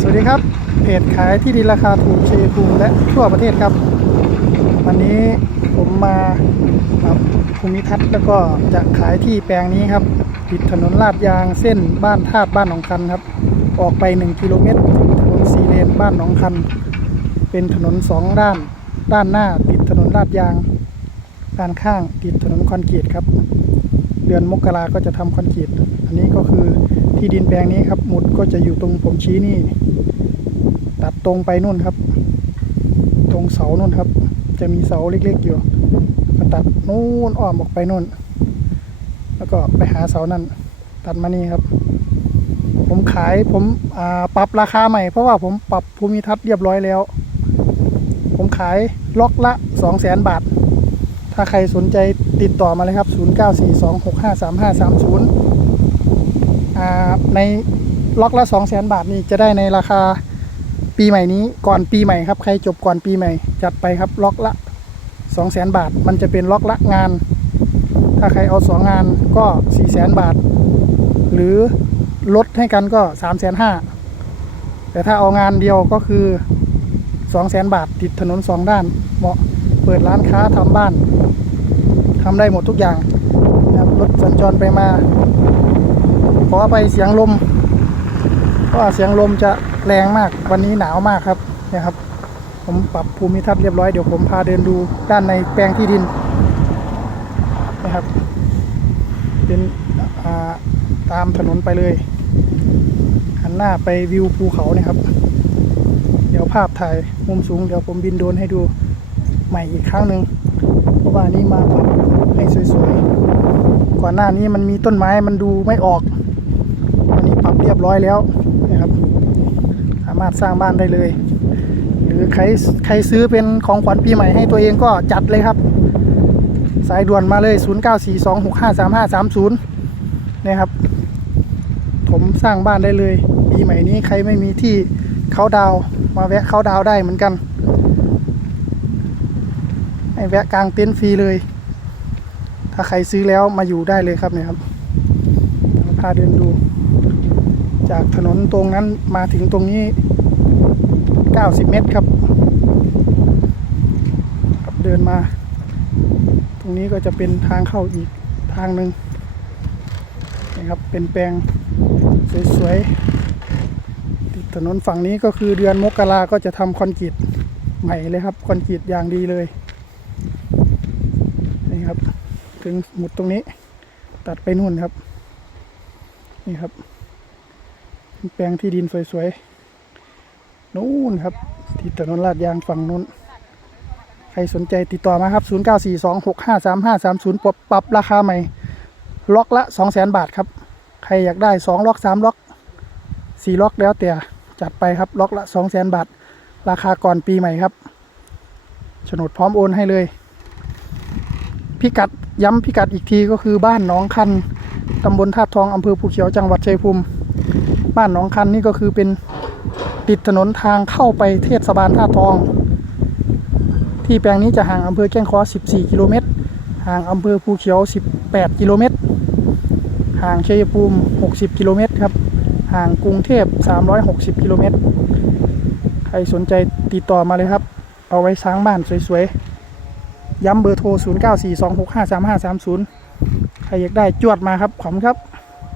สวัสดีครับ เพจขายที่ดินราคาถูกเชยภูมิและทั่วประเทศครับ วันนี้ผมมาครับภูมิทัศน์แล้วก็จะขายที่แปลงนี้ครับติดถนนลาดยางเส้นบ้านธาตุบ้านหนองคันครับ ออกไป 1 กิโลเมตรถนนสีเลนบ้านหนองคัน เป็นถนนสองด้าน ด้านหน้าติดถนนลาดยาง ด้านข้างติดถนนคอนกรีตครับ เดือนมกราก็จะทำคอนกรีตอันนี้ก็คือที่ดินแปลงนี้ครับ หมุดก็จะอยู่ตรงผมชี้นี่ ตัดตรงไปนู่นครับ ตรงเสานู่นครับ จะมีเสาเล็กๆอยู่ก็ตัดนู่นอ้อมออกไปนู่น แล้วก็ไปหาเสานั่น ตัดมานี่ครับ ผมขายผมปรับราคาใหม่เพราะว่าผมปรับภูมิทัศน์เรียบร้อยแล้ว ผมขายล็อกละ2 0 0 0 0 0บาท ถ้าใครสนใจติดต่อมาเลยครับ 0942653530อ่าในล็อกละ 2 0 0 0 0 0 บาทนี่จะได้ในราคาปีใหม่นี้ก่อนปีใหม่ครับ ใครจบก่อนปีใหม่ จัดไปครับล็อกละ 2 0 0 0 0 0 บาท มันจะเป็นล็อกละงาน ถ้าใครเอา 2 งานก็ 4 0 0 0 0 0 บาท หรือลดให้กันก็3 5 0 0 0แต่ถ้าเอางานเดียวก็คือ 2 0 0 0 0 0 บาท ติดถนน 2 ด้านเหมาะ ปิดร้านค้าทำบ้านทำได้หมดทุกอย่างนะครับรถสัญจรไปมา ขอไปเสียงลมเพราะว่าเสียงลมจะแรงมากวันนี้หนาวมากครับนี่ยครับ ผมปรับภูมิทัศน์เรียบร้อยเดี๋ยวผมพาเดินดูด้านในแปลงที่ดินนะครับเป็นาตามถนนไปเลย หันหน้าไปวิวภูเขาเนี่ยครับ เดี๋ยวภาพถ่ายมุมสูงเดี๋ยวผมบินโดรนให้ดู ใหม่อีกครั้งหนึ่งเพราะว่านี่มาปรับให้สวยๆ ก่อนหน้านี้มันมีต้นไม้มันดูไม่ออก วันนี้ปรับเรียบร้อยแล้วนะครับ สามารถสร้างบ้านได้เลย หรือใครใครซื้อเป็นของขวัญปีใหม่ให้ตัวเองก็จัดเลยครับ สายด่วนมาเลย 0942653530นะครับผมสร้างบ้านได้เลย ปีใหม่นี้ใครไม่มีที่เขาดาวมาแวะเขาดาวได้เหมือนกัน ให้แวะกลางเต็นท์ฟรีเลย ถ้าใครซื้อแล้วมาอยู่ได้เลยครับเนี่ยครับพาเดินดู จากถนนตรงนั้นมาถึงตรงนี้ 90 เมตรครับ เดินมา ตรงนี้ก็จะเป็นทางเข้าอีกทางหนึ่งนะครับ เป็นแปลงสวยๆติดถนนฝั่งนี้ก็คือเดือนมกราก็จะทำคอนกรีตใหม่เลยครับ คอนกรีตอย่างดีเลย ครับ ถึงหมุดตรงนี้ ตัดไปนู่นครับ นี่ครับ แปลงที่ดินสวยๆนู่นครับ ที่ถนนลาดยางฝั่งนู้น ใครสนใจติดต่อมาครับ 0942653530ปรับปรับราคาใหม่ ล็อกละ 200,000 บาทครับ ใครอยากได้ 2 ล็อก 3 ล็อก 4 ล็อกแล้วแต่จัดไปครับ ล็อกละ 200,000 บาท ราคาก่อนปีใหม่ครับโฉนดพร้อมโอนให้เลย พิกัดย้ำพิกัดอีกทีก็คือบ้านหนองคันตำบลธาทองอำเภอภูเขียวจังหวัดชัยภูมิ บ้านหนองคันนี่ก็คือเป็นติดถนนทางเข้าไปเทศบาลท่าทอง ที่แปลงนี้จะห่างอำเภอแก้งคอ 14 กิโลเมตร ห่างอำเภอภูเขียว 18 กิโลเมตร ห่างชัยภูมิ 60 กิโลเมตรครับ ห่างกรุงเทพ 360 กิโลเมตร ใครสนใจติดต่อมาเลยครับ เอาไว้สร้างบ้านสวยๆ ย้ำเบอร์โทร 0942653530 ใครอยากได้จวดมาครับ ขอบคุณครับ